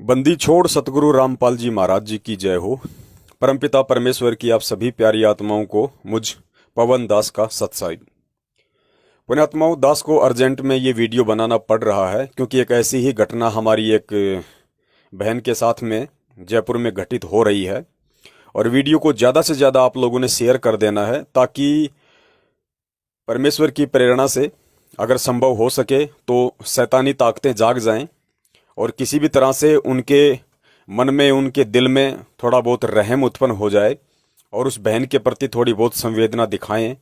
बंदी छोड़ सतगुरु रामपाल जी महाराज जी की जय हो। परमपिता परमेश्वर की आप सभी प्यारी आत्माओं को मुझ पवन दास का सत्साई। पुण्यात्माओं, दास को अर्जेंट में ये वीडियो बनाना पड़ रहा है क्योंकि एक ऐसी ही घटना हमारी एक बहन के साथ में जयपुर में घटित हो रही है और वीडियो को ज़्यादा से ज़्यादा आप लोगों ने शेयर कर देना है ताकि परमेश्वर की प्रेरणा से अगर संभव हो सके तो शैतानी ताकतें जाग जाएं और किसी भी तरह से उनके मन में, उनके दिल में थोड़ा बहुत रहम उत्पन्न हो जाए और उस बहन के प्रति थोड़ी बहुत संवेदना दिखाएं,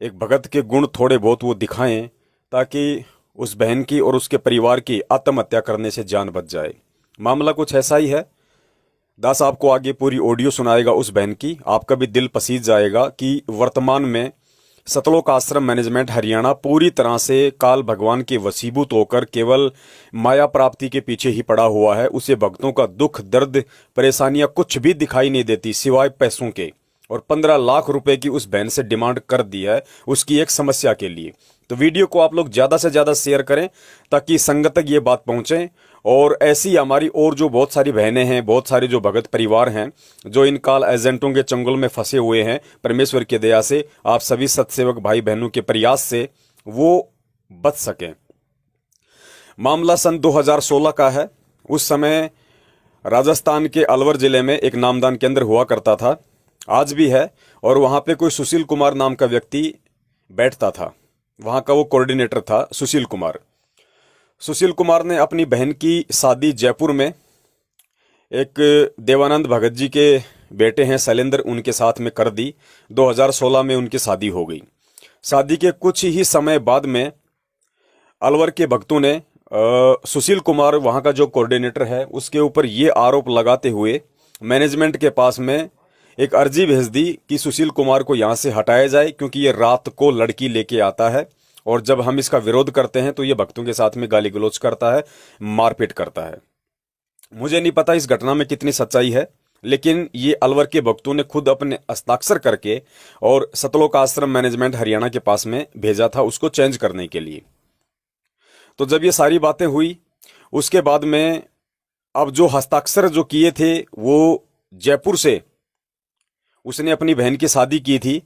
एक भगत के गुण थोड़े बहुत वो दिखाएं ताकि उस बहन की और उसके परिवार की आत्महत्या करने से जान बच जाए। मामला कुछ ऐसा ही है। दास आपको आगे पूरी ऑडियो सुनाएगा उस बहन की। आपका भी दिल पसीज जाएगा कि वर्तमान में सतलोक आश्रम मैनेजमेंट हरियाणा पूरी तरह से काल भगवान के वसीभूत होकर केवल माया प्राप्ति के पीछे ही पड़ा हुआ है। उसे भक्तों का दुख, दर्द, परेशानियां कुछ भी दिखाई नहीं देती सिवाय पैसों के। और 15 लाख रुपए की उस बहन से डिमांड कर दी है उसकी एक समस्या के लिए। तो वीडियो को आप लोग ज़्यादा से ज़्यादा शेयर करें ताकि संगत तक ये बात पहुँचे। और ऐसी हमारी और जो बहुत सारी बहनें हैं, बहुत सारे जो भगत परिवार हैं जो इन काल एजेंटों के चंगुल में फंसे हुए हैं, परमेश्वर की दया से आप सभी सत्सेवक भाई बहनों के प्रयास से वो बच सकें। मामला सन 2016 का है। उस समय राजस्थान के अलवर जिले में एक नामदान केंद्र हुआ करता था, आज भी है, और वहाँ पे कोई सुशील कुमार नाम का व्यक्ति बैठता था। वहाँ का वो कोऑर्डिनेटर था सुशील कुमार। सुशील कुमार ने अपनी बहन की शादी जयपुर में एक देवानंद भगत जी के बेटे हैं शैलेंद्र, उनके साथ में कर दी। 2016 में उनकी शादी हो गई। शादी के कुछ ही समय बाद में अलवर के भक्तों ने सुशील कुमार, वहाँ का जो कोऑर्डिनेटर है, उसके ऊपर ये आरोप लगाते हुए मैनेजमेंट के पास में एक अर्जी भेज दी कि सुशील कुमार को यहाँ से हटाया जाए क्योंकि ये रात को लड़की लेके आता है और जब हम इसका विरोध करते हैं तो ये भक्तों के साथ में गाली गलौज करता है, मारपीट करता है। मुझे नहीं पता इस घटना में कितनी सच्चाई है, लेकिन ये अलवर के भक्तों ने खुद अपने हस्ताक्षर करके और सतलोक आश्रम मैनेजमेंट हरियाणा के पास में भेजा था उसको चेंज करने के लिए। तो जब ये सारी बातें हुई उसके बाद में अब जो हस्ताक्षर जो किए थे वो जयपुर से उसने अपनी बहन की शादी की थी,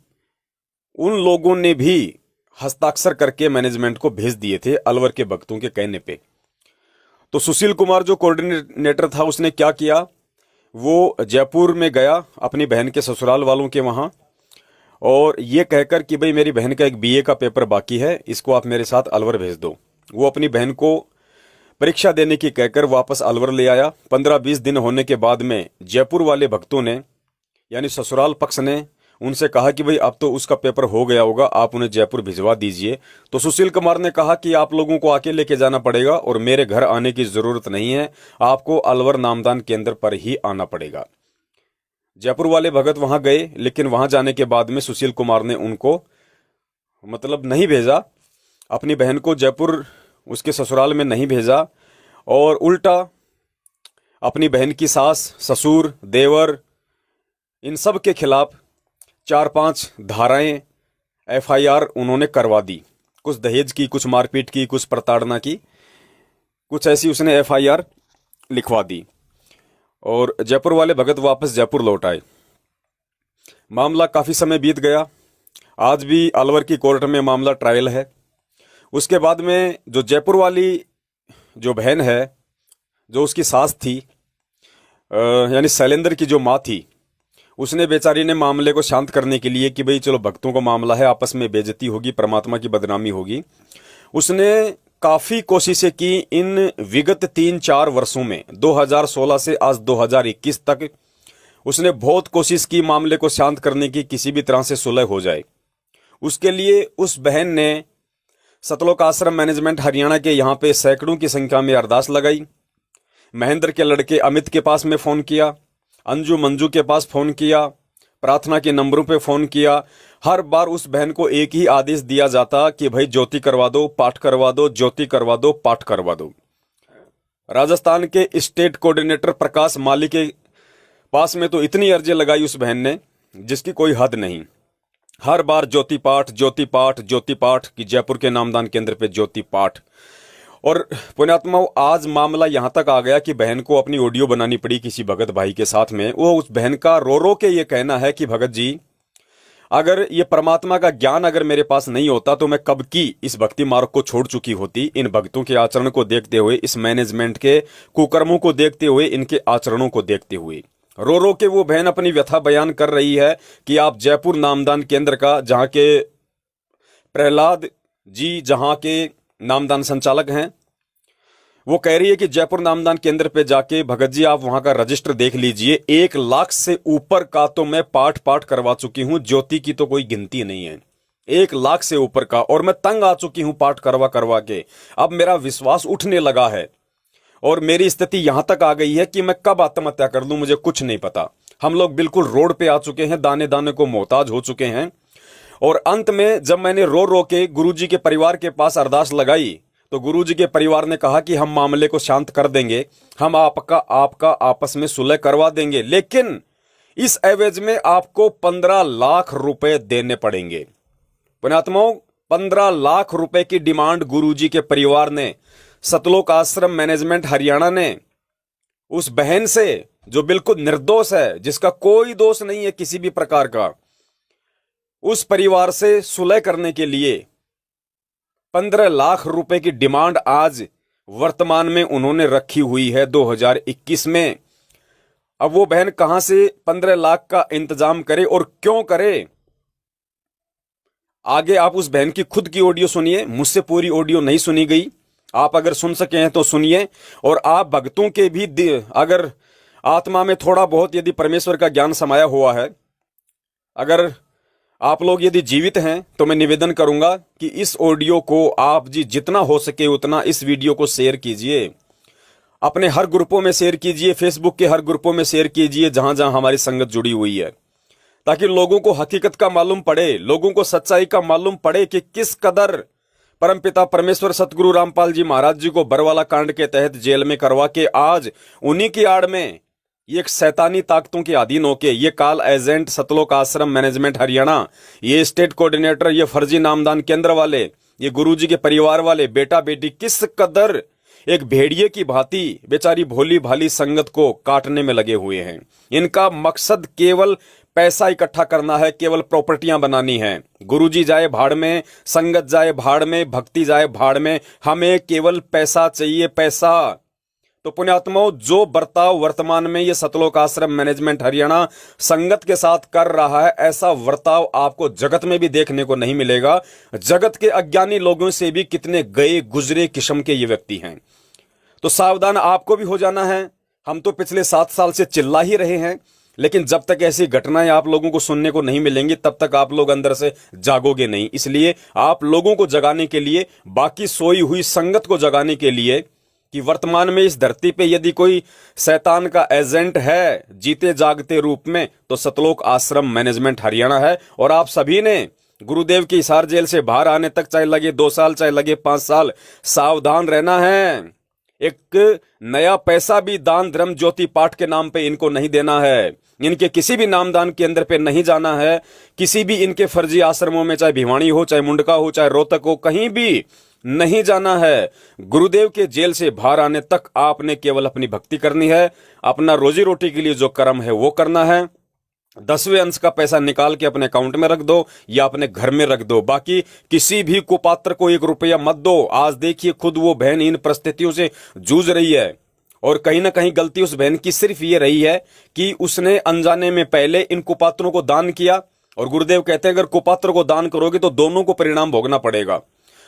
उन लोगों ने भी हस्ताक्षर करके मैनेजमेंट को भेज दिए थे अलवर के भक्तों के कहने पे। तो सुशील कुमार जो कोऑर्डिनेटर था उसने क्या किया, वो जयपुर में गया अपनी बहन के ससुराल वालों के वहां और ये कहकर कि भाई मेरी बहन का एक बीए का पेपर बाकी है, इसको आप मेरे साथ अलवर भेज दो। वो अपनी बहन को परीक्षा देने की कहकर वापस अलवर ले आया। 15-20 दिन होने के बाद में जयपुर वाले भक्तों ने यानी ससुराल पक्ष ने उनसे कहा कि भाई अब तो उसका पेपर हो गया होगा, आप उन्हें जयपुर भिजवा दीजिए। तो सुशील कुमार ने कहा कि आप लोगों को आके लेके जाना पड़ेगा और मेरे घर आने की जरूरत नहीं है, आपको अलवर नामदान केंद्र पर ही आना पड़ेगा। जयपुर वाले भगत वहां गए, लेकिन वहां जाने के बाद में सुशील कुमार ने उनको मतलब नहीं भेजा, अपनी बहन को जयपुर उसके ससुराल में नहीं भेजा और उल्टा अपनी बहन की सास, ससुर, देवर, इन सब के खिलाफ 4-5 धाराएं एफआईआर उन्होंने करवा दी। कुछ दहेज की, कुछ मारपीट की, कुछ प्रताड़ना की, कुछ ऐसी उसने एफआईआर लिखवा दी और जयपुर वाले भगत वापस जयपुर लौट आए। मामला काफ़ी समय बीत गया, आज भी अलवर की कोर्ट में मामला ट्रायल है। उसके बाद में जो जयपुर वाली जो बहन है, जो उसकी सास थी यानी शैलेंद्र की जो माँ थी, उसने बेचारी ने मामले को शांत करने के लिए कि भाई चलो भक्तों का मामला है, आपस में बेइज्जती होगी, परमात्मा की बदनामी होगी, उसने काफ़ी कोशिशें की। इन विगत 3-4 वर्षों में 2016 से आज 2021 तक उसने बहुत कोशिश की मामले को शांत करने की, किसी भी तरह से सुलह हो जाए। उसके लिए उस बहन ने सतलोक आश्रम मैनेजमेंट हरियाणा के यहाँ पे सैकड़ों की संख्या में अरदास लगाई। महेंद्र के लड़के अमित के पास में फ़ोन किया, अंजू मंजू के पास फ़ोन किया, प्रार्थना के नंबरों पे फ़ोन किया। हर बार उस बहन को एक ही आदेश दिया जाता कि भाई ज्योति करवा दो, पाठ करवा दो, ज्योति करवा दो, पाठ करवा दो। राजस्थान के स्टेट कोऑर्डिनेटर प्रकाश माली के पास में तो इतनी अर्जी लगाई उस बहन ने जिसकी कोई हद नहीं। हर बार ज्योति पाठ, ज्योति पाठ, ज्योति पाठ कि जयपुर के नामदान केंद्र पे ज्योति पाठ। और पुण्यात्माओं, आज मामला यहां तक आ गया कि बहन को अपनी ऑडियो बनानी पड़ी किसी भगत भाई के साथ में। वो उस बहन का रो रो के ये कहना है कि भगत जी, अगर ये परमात्मा का ज्ञान अगर मेरे पास नहीं होता तो मैं कब की इस भक्ति मार्ग को छोड़ चुकी होती। इन भक्तों के आचरण को देखते हुए, इस मैनेजमेंट के कुकर्मों को देखते हुए, इनके आचरणों को देखते हुए रो रो के वो बहन अपनी व्यथा बयान कर रही है कि आप जयपुर नामदान केंद्र का, जहां के प्रहलाद जी जहां के नामदान संचालक हैं, वो कह रही है कि जयपुर नामदान केंद्र पे जाके भगत जी आप वहां का रजिस्टर देख लीजिए, 1 लाख से ऊपर का तो मैं पाठ पाठ करवा चुकी हूं, ज्योति की तो कोई गिनती नहीं है। 1 लाख से ऊपर का, और मैं तंग आ चुकी हूं पाठ करवा करवा के। अब मेरा विश्वास उठने लगा है और मेरी स्थिति यहां तक आ गई है कि मैं कब आत्महत्या कर लूं मुझे कुछ नहीं पता। हम लोग बिल्कुल रोड पे आ चुके हैं, दाने दाने को मोहताज हो चुके हैं। और अंत में जब मैंने रो रो के गुरुजी के परिवार के पास अरदास लगाई तो गुरुजी के परिवार ने कहा कि हम मामले को शांत कर देंगे, हम आपका आपस में सुलह करवा देंगे, लेकिन इस एवज में आपको 15 लाख रुपए देने पड़ेंगे। पुण्यात्माओं, 15 लाख रुपए की डिमांड गुरुजी के परिवार ने, सतलोक आश्रम मैनेजमेंट हरियाणा ने उस बहन से, जो बिल्कुल निर्दोष है, जिसका कोई दोष नहीं है किसी भी प्रकार का, उस परिवार से सुलह करने के लिए 15 लाख रुपए की डिमांड आज वर्तमान में उन्होंने रखी हुई है 2021 में। अब वो बहन कहां से 15 लाख का इंतजाम करे और क्यों करे, आगे आप उस बहन की खुद की ऑडियो सुनिए। मुझसे पूरी ऑडियो नहीं सुनी गई, आप अगर सुन सके हैं तो सुनिए। और आप भक्तों के भी अगर आत्मा में थोड़ा बहुत यदि परमेश्वर का ज्ञान समाया हुआ है, अगर आप लोग यदि जीवित हैं, तो मैं निवेदन करूंगा कि इस ऑडियो को आप जी जितना हो सके उतना इस वीडियो को शेयर कीजिए, अपने हर ग्रुपों में शेयर कीजिए, फेसबुक के हर ग्रुपों में शेयर कीजिए जहां जहां हमारी संगत जुड़ी हुई है, ताकि लोगों को हकीकत का मालूम पड़े, लोगों को सच्चाई का मालूम पड़े कि किस कदर परमपिता परमेश्वर सतगुरु रामपाल जी महाराज जी को बरवाला कांड के तहत जेल में करवा के आज उन्हीं की आड़ में ये एक शैतानी ताकतों के अधीन होके ये काल एजेंट, सतलोक आश्रम मैनेजमेंट हरियाणा, ये स्टेट कोऑर्डिनेटर, ये फर्जी नामदान केंद्र वाले, ये गुरुजी के परिवार वाले, बेटा बेटी किस कदर एक भेड़िए की भांति बेचारी भोली भाली संगत को काटने में लगे हुए हैं। इनका मकसद केवल पैसा इकट्ठा करना है, केवल प्रॉपर्टियां बनानी है। गुरुजी जाए भाड़ में, संगत जाए भाड़ में, भक्ति जाए भाड़ में, हमें केवल पैसा चाहिए, पैसा। तो पुण्यात्माओं, जो बर्ताव वर्तमान में ये सतलोक आश्रम मैनेजमेंट हरियाणा संगत के साथ कर रहा है, ऐसा बर्ताव आपको जगत में भी देखने को नहीं मिलेगा। जगत के अज्ञानी लोगों से भी कितने गए गुजरे किस्म के ये व्यक्ति हैं। तो सावधान आपको भी हो जाना है। हम तो पिछले 7 साल से चिल्ला ही रहे हैं, लेकिन जब तक ऐसी घटनाएं आप लोगों को सुनने को नहीं मिलेंगी तब तक आप लोग अंदर से जागोगे नहीं। इसलिए आप लोगों को जगाने के लिए, बाकी सोई हुई संगत को जगाने के लिए कि वर्तमान में इस धरती पे यदि कोई शैतान का एजेंट है जीते जागते रूप में, तो सतलोक आश्रम मैनेजमेंट हरियाणा है। और आप सभी ने गुरुदेव की हिसार जेल से बाहर आने तक चाहे लगे 2 साल, चाहे लगे 5 साल, सावधान रहना है। एक नया पैसा भी दान धर्म ज्योति पाठ के नाम पे इनको नहीं देना है। इनके किसी भी नामदान केंद्र पे नहीं जाना है। किसी भी इनके फर्जी आश्रमों में, चाहे भिवानी हो, चाहे मुंडका हो, चाहे रोहतक हो, कहीं भी नहीं जाना है। गुरुदेव के जेल से बाहर आने तक आपने केवल अपनी भक्ति करनी है, अपना रोजी रोटी के लिए जो कर्म है वो करना है। 10वें अंश का पैसा निकाल के अपने अकाउंट में रख दो या अपने घर में रख दो, बाकी किसी भी कुपात्र को 1 रुपया मत दो। आज देखिए खुद वो बहन इन परिस्थितियों से जूझ रही है, और कहीं ना कहीं गलती उस बहन की सिर्फ ये रही है कि उसने अनजाने में पहले इन कुपात्रों को दान किया। और गुरुदेव कहते हैं अगर कुपात्र को दान करोगे तो दोनों को परिणाम भोगना पड़ेगा।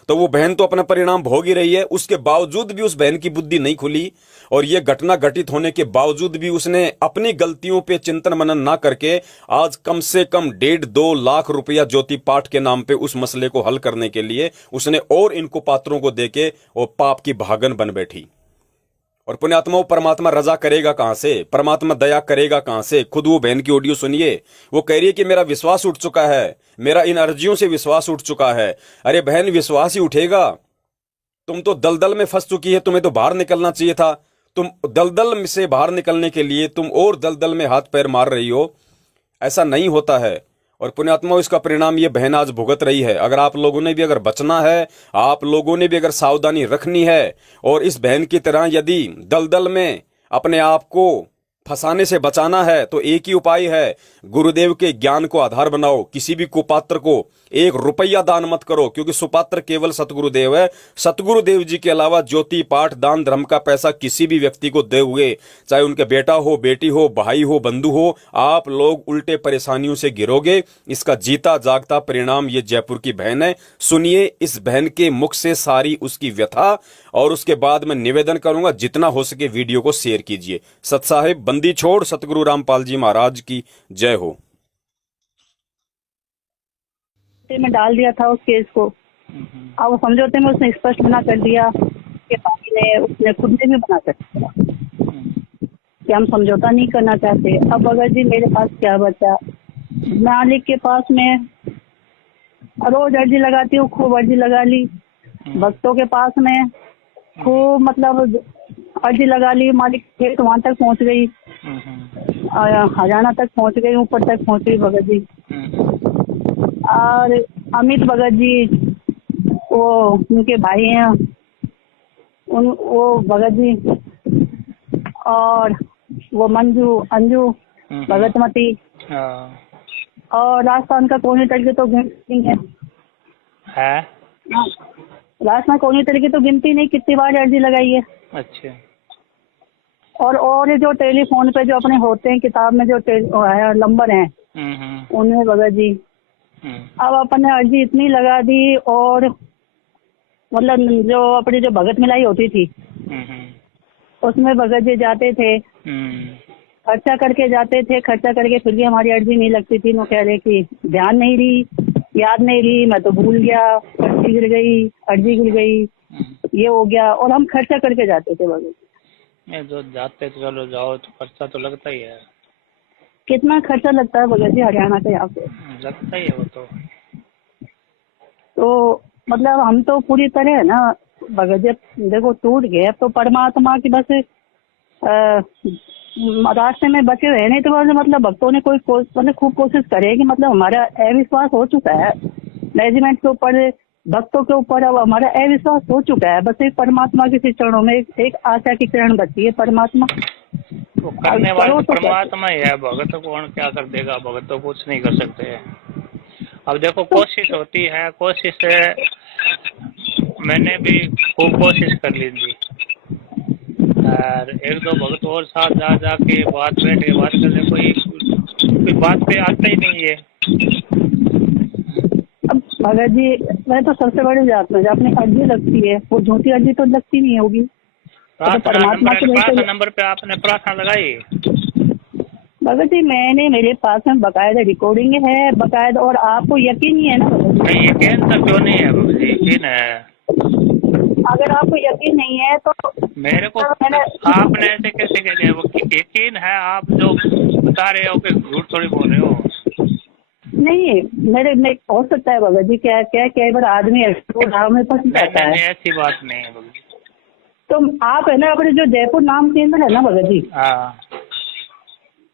तो वो बहन तो अपना परिणाम भोग ही रही है, उसके बावजूद भी उस बहन की बुद्धि नहीं खुली, और ये घटना घटित होने के बावजूद भी उसने अपनी गलतियों पे चिंतन मनन ना करके आज कम से कम 1.5-2 लाख रुपया ज्योति पाठ के नाम पे उस मसले को हल करने के लिए उसने और इनको पात्रों को देके वो पाप की भागन बन बैठी। और पुण्यात्माओं, परमात्मा रजा करेगा कहां से, परमात्मा दया करेगा कहां से। खुद वो बहन की ऑडियो सुनिए, वो कह रही है कि मेरा विश्वास उठ चुका है, मेरा इन अर्जियों से विश्वास उठ चुका है। अरे बहन, विश्वास ही उठेगा? तुम तो दलदल में फंस चुकी है, तुम्हें तो बाहर निकलना चाहिए था। तुम दलदल से बाहर निकलने के लिए तुम और दलदल में हाथ पैर मार रही हो, ऐसा नहीं होता है। और पुण्यात्माओं, इसका परिणाम ये बहन आज भुगत रही है। अगर आप लोगों ने भी अगर बचना है, आप लोगों ने भी अगर सावधानी रखनी है और इस बहन की तरह यदि दलदल में अपने आप को फंसाने से बचाना है, तो एक ही उपाय है, गुरुदेव के ज्ञान को आधार बनाओ। किसी भी कुपात्र को 1 रुपया दान मत करो, क्योंकि सुपात्र केवल सतगुरुदेव है। सतगुरुदेव जी के अलावा ज्योति पाठ दान धर्म का पैसा किसी भी व्यक्ति को दे हुए, चाहे उनके बेटा हो, बेटी हो, भाई हो, बंधु हो, आप लोग उल्टे परेशानियों से गिरोगे। इसका जीता जागता परिणाम ये जयपुर की बहन है। सुनिए इस बहन के मुख से सारी उसकी व्यथा, और उसके बाद मैं निवेदन करूंगा जितना हो सके वीडियो को शेयर कीजिए। सत साहिब बंदी छोड़ सतगुरु रामपाल जी महाराज की जय हो। में डाल दिया था उस केस को। अब वो समझौते में उसने स्पष्ट मना कर दिया कि पापी ने उसने खुद ने भी बना कर दिया कि हम समझौता नहीं करना चाहते। अब अगर जी मेरे पास क्या बचा, मालिक के पास में रोज अर्जी लगाती हूँ, खूब अर्जी लगा ली। भक्तों के पास में खूब मतलब अर्जी लगा ली। मालिक खेत वहां तक पहुंच गई, हरियाणा तक पहुंच गई, ऊपर तक पहुंच गई भगत जी। और अमित भगत जी, वो उनके भाई हैं, वो भगत जी, और वो मंजू अंजू भगतमती, और राजस्थान का कोनी तरीके तो गिनती है, राजस्थान कोनी तरीके तो गिनती नहीं कितनी बार अर्जी लगाई है। अच्छा। और जो टेलीफोन पे जो अपने होते हैं किताब में जो नंबर हैं उनमें भगत जी अब अपने अर्जी इतनी लगा दी, और मतलब जो अपनी जो भगत मिलाई होती थी उसमें भगत जी जाते थे, खर्चा करके जाते थे, खर्चा करके फिर भी हमारी अर्जी नहीं लगती थी। वो कह रहे कि ध्यान नहीं रही, याद नहीं रही, मैं तो भूल गया, अर्जी गिर गई, अर्जी गिर गई, ये हो गया, और हम खर्चा करके जाते थे भगत जी। जो जाते तो चलो जाओ तो खर्चा तो लगता ही है। कितना खर्चा लगता है भगत जी हरियाणा के यहाँ पे? लगता ही है वो तो मतलब हम तो पूरी तरह है ना भगत जी, देखो टूट गए। अब तो परमात्मा की बस रास्ते में बचे रहे, नहीं तो मतलब भक्तों ने मतलब खूब कोशिश करे कि मतलब हमारा अविश्वास हो चुका है रेजिमेंट के ऊपर, भक्तों के ऊपर। अब हमारा अविश्वास हो चुका है, बस एक परमात्मा के चरणों में एक आशा की किरण बची है। परमात्मा वो करने वाला तो परमात्मा ही है, भगत कौन क्या कर देगा, भगत तो कुछ नहीं कर सकते। अब देखो कोशिश होती है, कोशिश है, मैंने भी खूब कोशिश कर ली थी, और 1-2 भगत और साथ जा जाके बात करने कोई बात पे आता ही नहीं है। अब भगत जी मैं तो सबसे बड़ी जात में अपनी अर्जी लगती है, वो झूठी अर्जी तो लगती नहीं होगी। प्रार्थना नंबर पे आपने प्रार्थना लगाई भगत जी? मैंने, मेरे पास में बकायदा रिकॉर्डिंग है, बकायदा, और आपको यकीन नहीं है ना? नहीं यकीन तो क्यों नहीं है भगत जी, यकीन है। अगर आपको यकीन नहीं है तो मेरे को आपने ऐसे कैसे कह दिया? वो यकीन है, आप जो बता रहे हो कि झूठ थोड़ी बोल रहे हो। नहीं मेरे में हो सकता है भगत जी, क्या क्या कई बार आदमी में फंस जाता है। ऐसी बात नहीं है भगत जी। तो आप है ना अपने जो जयपुर नाम केंद्र है ना भगत जी,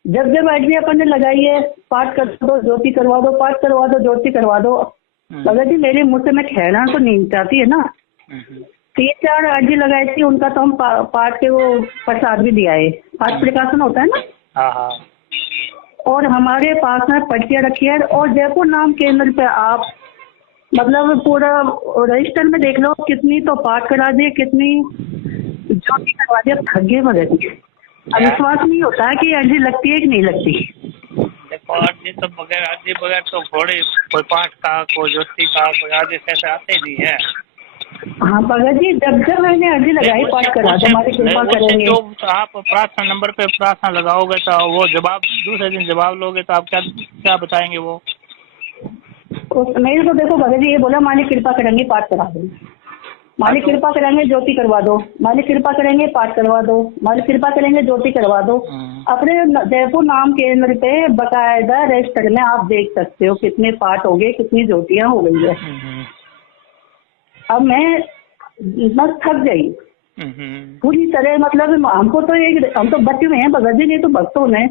जब जब अर्जी अपन ने लगाई है, पाठ कर दो, ज्योति करवा दो, पाठ करवा दो, ज्योति करवा दो। भगत जी मेरे मुँह से मैं ठहरना तो नहीं चाहती है ना। 3-4 अर्जी लगाई थी, उनका तो हम पाठ के वो प्रसाद भी दिया है, पाठ प्रकाशन होता है ना। और हमारे पास में पर्चियाँ रखी है, और जयपुर नाम केंद्र पे आप मतलब पूरा रजिस्टर में देख लो, कितनी तो पाठ करा दिए, कितनी ज्योति करवा दिया। थक गए भगत जी, विश्वास नहीं होता है कि अर्जी लगती है कि नहीं लगती। देखो अर्जी तो बगैर तो घोड़े कोई पाठ का, कोई ज्योति का, कोई आदेश ऐसे आते ही नहीं है। हाँ भगत जी, जब जब मैंने अर्जी लगाई, पाठ करा दो, हमारी कृपा करेंगे। जो आप प्रार्थना नंबर पे प्रार्थना लगाओगे तो वो जवाब दूसरे दिन जवाब लोगे तो आप क्या बताएंगे? वो मेरे तो देखो भगत जी ये बोला, मालिक कृपा करेंगे, पाठ करा दो, मालिक कृपा करेंगे, ज्योति करवा दो, मालिक कृपा करेंगे, पाठ करवा दो, मालिक कृपा करेंगे, ज्योति करवा दो। अपने जयपुर नाम केंद्र पे बकायदा रजिस्टर में आप देख सकते हो कितने पाठ हो गए, कितनी ज्योतियाँ हो गई है। अब मैं बस थक गई पूरी तरह, मतलब हमको तो हम तो बचे हुए हैं भगत जी, नहीं तो भक्तों ने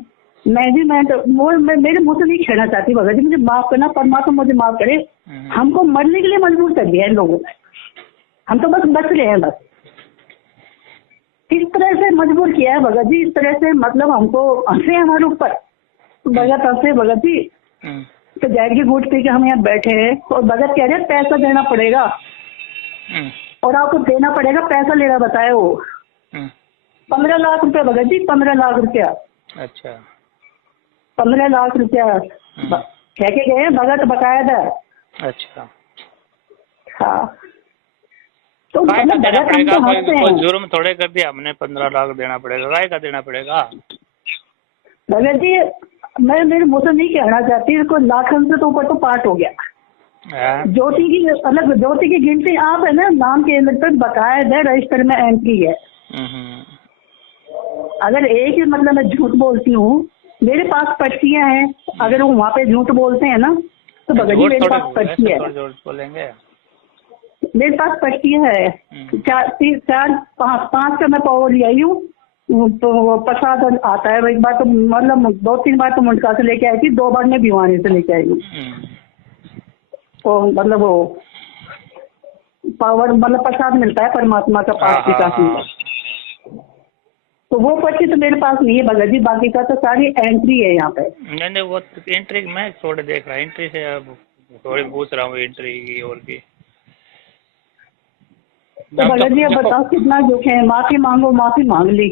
मैनेजमेंट वो मेरे मुंह से नहीं कहना चाहती भगत जी, मुझे माफ करना, परमात्मा मुझे माफ करे। हमको मरने के लिए मजबूर कर दिया इन लोगों ने, हम तो बस बच रहे हैं, बस इस तरह से मजबूर किया है भगत जी, इस तरह से मतलब हमको हंसे हमारे ऊपर भगत, हंसे भगत जी। तो जैड की घूट पी के हम यहाँ बैठे हैं और भगत कह रहे पैसा देना पड़ेगा और आपको देना पड़ेगा, पैसा लेना बताया वो 15 लाख रुपया भगत जी, 15 लाख रुपया। अच्छा 15 लाख रुपया कह के गए भगत बकाया था। अच्छा हाँ तो मतलब देना पड़ेगा, कोई जुर्म जुर्म थोड़े कर दिया हमने, 15 लाख देना पड़ेगा, काय का देना पड़ेगा भगत जी। मैं मेरे मुंह से नहीं कहना चाहती, कोई लाखन से तो ऊपर तो पार्ट हो गया। ज्योति की अलग, ज्योति की गिनती आप है ना, नाम के तक बकाया है, रजिस्टर में एंट्री है। अगर एक ही मतलब मैं झूठ बोलती हूँ, मेरे पास पर्चियां हैं, अगर वो वहाँ पे झूठ बोलते हैं ना तो भगत जी मेरे पास पर्ची है, बोलेंगे मेरे पास पर्चियां है। 4-5 का मैं पावर ले आई हूँ, तो प्रसाद आता है एक बार तो, मतलब 2-3 बार तो मुंडका से लेके आई थी, 2 बार मैं भिवानी से लेके आई हूँ। तो मतलब वो पावर मतलब प्रसाद मिलता है परमात्मा का, पार्टी का, तो वो पर्ची तो मेरे पास नहीं है भगत जी, बाकी का तो सारी एंट्री है यहाँ पे। नहीं वो एंट्री मैं थोड़े देख रहा, एंट्री से अब थोड़ी पूछ रहा हूँ एंट्री की और की। तो भगत जी अब बताओ कितना दुख है, माफी मांगो, माफी मांग ली,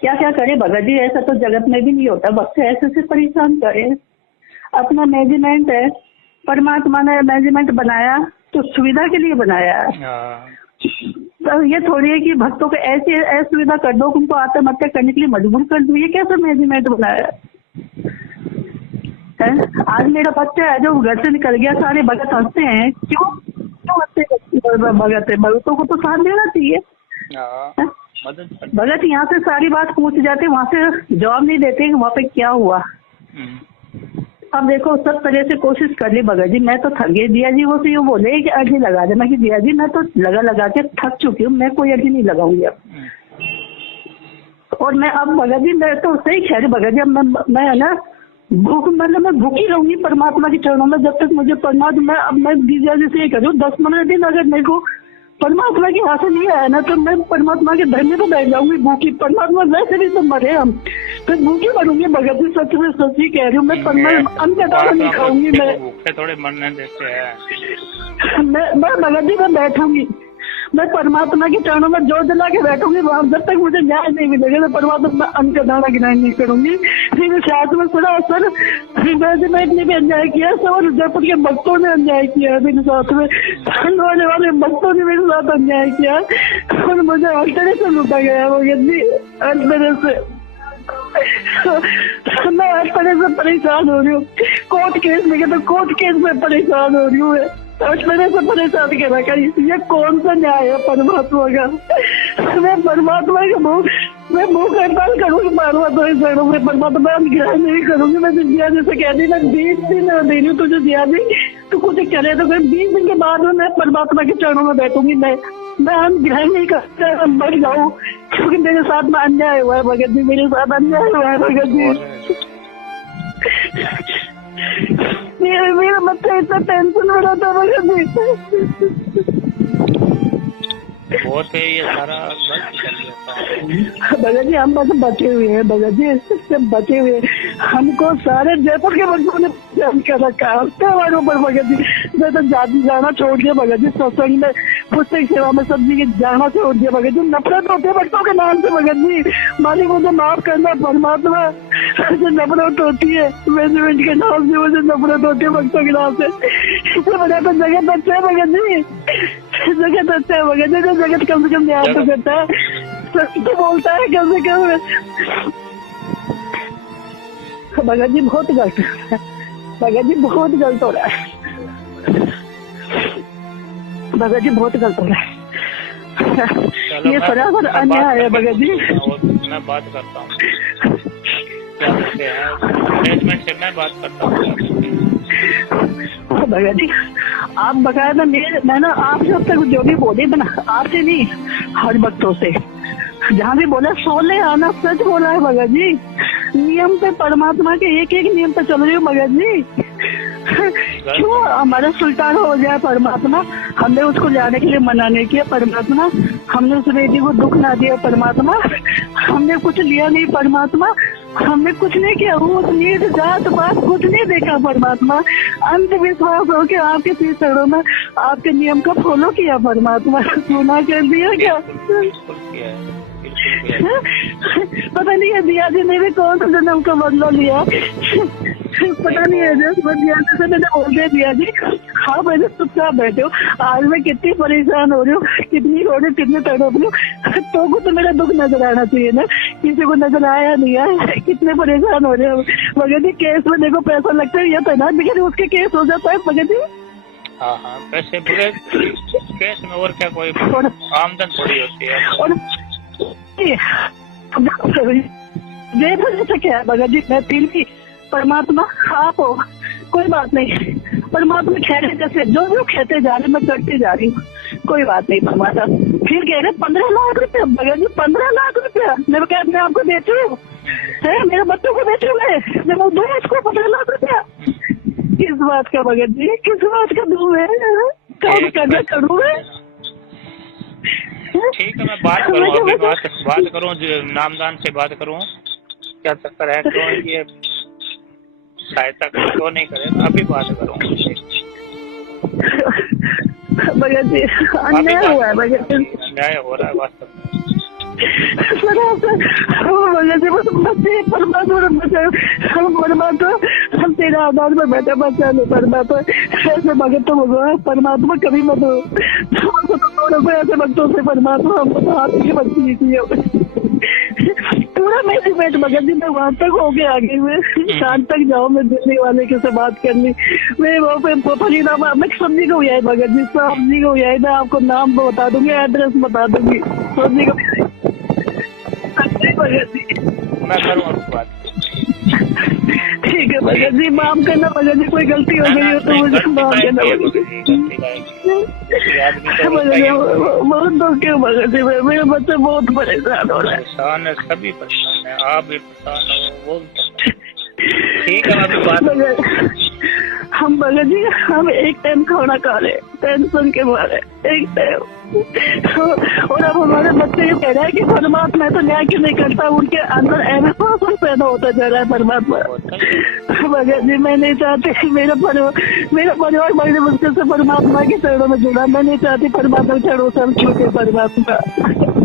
क्या क्या करे भगत जी, ऐसा तो जगत में भी नहीं होता, वक्त ऐसे से परेशान करे। अपना मैनेजमेंट है, परमात्मा ने मैनेजमेंट बनाया तो सुविधा के लिए बनाया है, तो ये थोड़ी है कि भक्तों को ऐसी असुविधा कर दो, उनको आत्महत्या करने के लिए मजबूर कर दो, ये कैसा मैनेजमेंट बनाया है? आज मेरा बच्चा है जो घर से निकल गया, सारे भगत हंसते हैं, क्यों हंसते भगत है? भगतों को तो साथ देना चाहिए। भगत यहाँ से सारी बात पूछ जाते, वहाँ से जवाब नहीं देते वहाँ पे क्या हुआ। अब देखो सब तरह से कोशिश कर ली भगत जी, मैं तो थक गई। दिया जी वो से यूँ बोले कि अर्जी लगा दे, मैं कि दिया जी मैं तो लगा के थक चुकी हूँ, मैं कोई अर्जी नहीं लगाऊंगी अब। और मैं अब भगत जी मैं तो सही कह रही भगत जी, अब मैं है ना भूख, मतलब मैं भूखी रहूंगी परमात्मा के चरणों में जब तक मुझे परमात्मा। अब मैं दिया जी से ये करूँ 10-15 दिन अगर मेरे को परमात्मा के हाथ से नहीं आया ना तो मैं परमात्मा के धरने पर बैठ जाऊंगी भूखी। परमात्मा वैसे भी तो मरे हम, फिर भूखी मरूंगी भगत जी, सच में सच्ची कह रही हूँ। मैं अन्नदान नहीं खाऊंगी, मैं थोड़े मरने देते हैं। मैं भगत जी मैं बैठूंगी, मैं परमात्मा के चरणों में जोर दिला के बैठूंगी वहाँ, जब तक मुझे न्याय नहीं मिलेगा तो परमात्मा में अन्न का दाना गिनाई नहीं करूंगी। फिर शायद में सुना सर मैनेजमेंट ने भी अन्याय किया, सर जयपुर के भक्तों ने अन्याय किया मेरे साथ में, होने वाले भक्तों ने मेरे साथ अन्याय किया और मुझे हर तरह से लूटा गया वो यदि हर तरह से। मैं हर तरह से परेशान हो रही हूँ, कोर्ट केस में तो कोर्ट केस में परेशान हो रही हूँ, मेरे से परेशान कर रखा। ये कौन सा न्याय है परमात्मा का? मैं परमात्मा के मैं मुँह हड़ताल करूँगी परमात्मा के चरणों में, परमात्मा अनुग्रह नहीं करूंगी। मैं दिया जैसे कह दी मैं 20 दिन दे रही हूँ तुझे दिया दी, तो कुछ करे तो 20 दिन के बाद में मैं परमात्मा के चरणों में बैठूंगी। मैं अनुग्रह नहीं करता, मर जाऊँ, क्योंकि मेरे साथ में अन्याय हुआ है भगत जी, मेरे साथ अन्याय हुआ है भगत जी। मेरा बच्चा इतना टेंशन में रहता है भगत जी, बहुत है ये सारा भगत जी। हम बस बचे हुए हैं भगत जी, इससे बचे हुए हमको सारे जयपुर के बच्चों ने कर रखा है हमारे ऊपर भगत जी। मैं तो जाना छोड़ दिया भगत जी, सत्संग में पुस्तक सेवा में सब जी जाना छोड़ दिया भगत जी। नफरत होती है भक्तों के नाम से भगत जी, मालिक मुझे माफ करना परमात्मा, जो नफरत होती है मैनेजमेंट के नाम से, मुझे नफरत होती है भक्तों के नाम से। इससे बड़ा तो जगत अच्छा है भगत जी, जगत अच्छा है भगत जी, जगत कम से कम न्याय तो करता है, सच तो बोलता है कम से कम। भगत जी बहुत गलत है, भगत जी बहुत गलत हो रहा है, भगत जी बहुत गलत हो रहा है, ये सरासर अन्याय है भगत जी। मैं बात करता हूँ, क्या कहते हैं मैनेजमेंट से मैं बात करता हूँ भगत जी। आप बकायदा मैं ना आपसे अब तक जो भी बोले बना, आपसे नहीं हर भक्तों से जहाँ भी बोला 16 आना सच बोला है भगत जी। नियम पे, परमात्मा के एक एक नियम पे चल रही हूँ भगत जी। क्यों हमारा सुल्तान हो जाए परमात्मा? हमने उसको जाने के लिए मना नहीं किया परमात्मा, हमने उस बेटी को दुख ना दिया परमात्मा, हमने कुछ लिया नहीं परमात्मा, हमने कुछ नहीं किया, वो नीच जात बात कुछ नहीं देखा परमात्मा। अंधविश्वास हो के आपके चरणों में आपके नियम का फॉलो किया परमात्मा, गुनाह कर दिया क्या? पता नहीं है दिया जी मेरे कौन सा जन्म का बदला लिया, पता नहीं है जैसे मैंने बोल दिया जी। हाँ मैंने चुपचाप बैठे हो, आज मैं कितनी परेशान हो रही हूँ, कितनी रो रही हूँ, कितने तड़प रही हूँ, तो को तो मेरा दुख नजर आना चाहिए ना, किसी को नजर आया नहीं है, कितने परेशान हो रहे हो मगर जी। केस में देखो पैसा लगता है, ये तो ना लेकिन उसके केस हो जाता है मगर जी। हाँ हाँ पैसे बुरे केस में और क्या कोई आमदन थोड़ी होती है। और क्या है भगत जी, मैं फिर भी परमात्मा आप हो, कोई बात नहीं, परमात्मा खेले जैसे जो खेते जा रहे मैं करती जा रही हूँ, कोई बात नहीं परमात्मा। फिर कह रहे 15 लाख रुपया भगत जी, 15 लाख रुपया मैं क्या अपने आपको बेचू है, मेरे बच्चों को बेचू मैं दूँ इसको 15 लाख रुपया? किस बात का भगत जी, किस बात का दूँ मैं? काम करना करूँ मैं? ठीक है मैं बात करूँ, अभी बात करूँ नामदान से बात करूँ, क्या चक्कर है, क्यों ये सहायता क्यों नहीं करे, अभी बात करूँ भगत जी। अन्याय हुआ है भगत जी, अन्याय हो रहा है वास्तव में भगत जी। बच्चे परमात्मा हम तेरे आधार पर बैठे बच्चा नहीं परमात्मा, ऐसे भगत तो भगवान परमात्मा कभी मत हो ऐसे भक्तों से परमात्मा, हमको तो हाथ की भक्ति नहीं चाहिए पूरा मेरी पेट भगत जी। मैं वहां तक हो गया आगे में, शाम तक जाओ मैं दिल्ली वाले के से बात करनी, मैं वहाँ पे फरीदाबाद मैं सब्जी को है भगत जी, सब्जी को है, मैं आपको नाम बता दूंगी, एड्रेस बता दूंगी सब्जी को भगत जी। मैं करूँ बात। ठीक है भगत जी, माफ करना भगत जी, कोई गलती हो गई हो तो मुझे माफ करना भगत जी। बहुत दुख है भगत जी, मेरे बच्चे बहुत परेशान हो रहे हैं। परेशान है, सभी परेशान है, आप भी परेशान हो, वो ठीक है अभी बात। हम भगत जी हम एक टाइम खाना खा रहे टेंशन के मारे, एक टाइम, और अब हमारे बच्चे ये कह रहे हैं कि परमात्मा तो न्याय क्यों नहीं करता, उनके अंदर एहसास पैदा होता जा रहा है परमात्मा। भगत जी मैं नहीं चाहती मेरा परिवार बड़े मुश्किल से परमात्मा के चरणों में जुड़ा, मैं नहीं चाहती परमात्मा के चरणों से हम छूटे परमात्मा,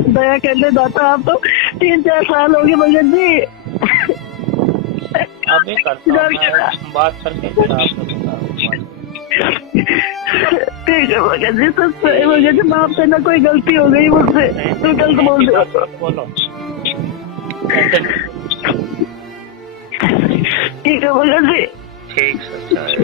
दया कर ले दाता। आप तो 3-4 साल हो गए भगत जी, अभी करता हूं बात करके फिर आपको ठीक है भगत जी, सच है भगत जी, माफ करना कोई गलती हो गई मुझसे, तो गलत बोल दो बोलो। ठीक है भगत जी। ठीक सच्चा है।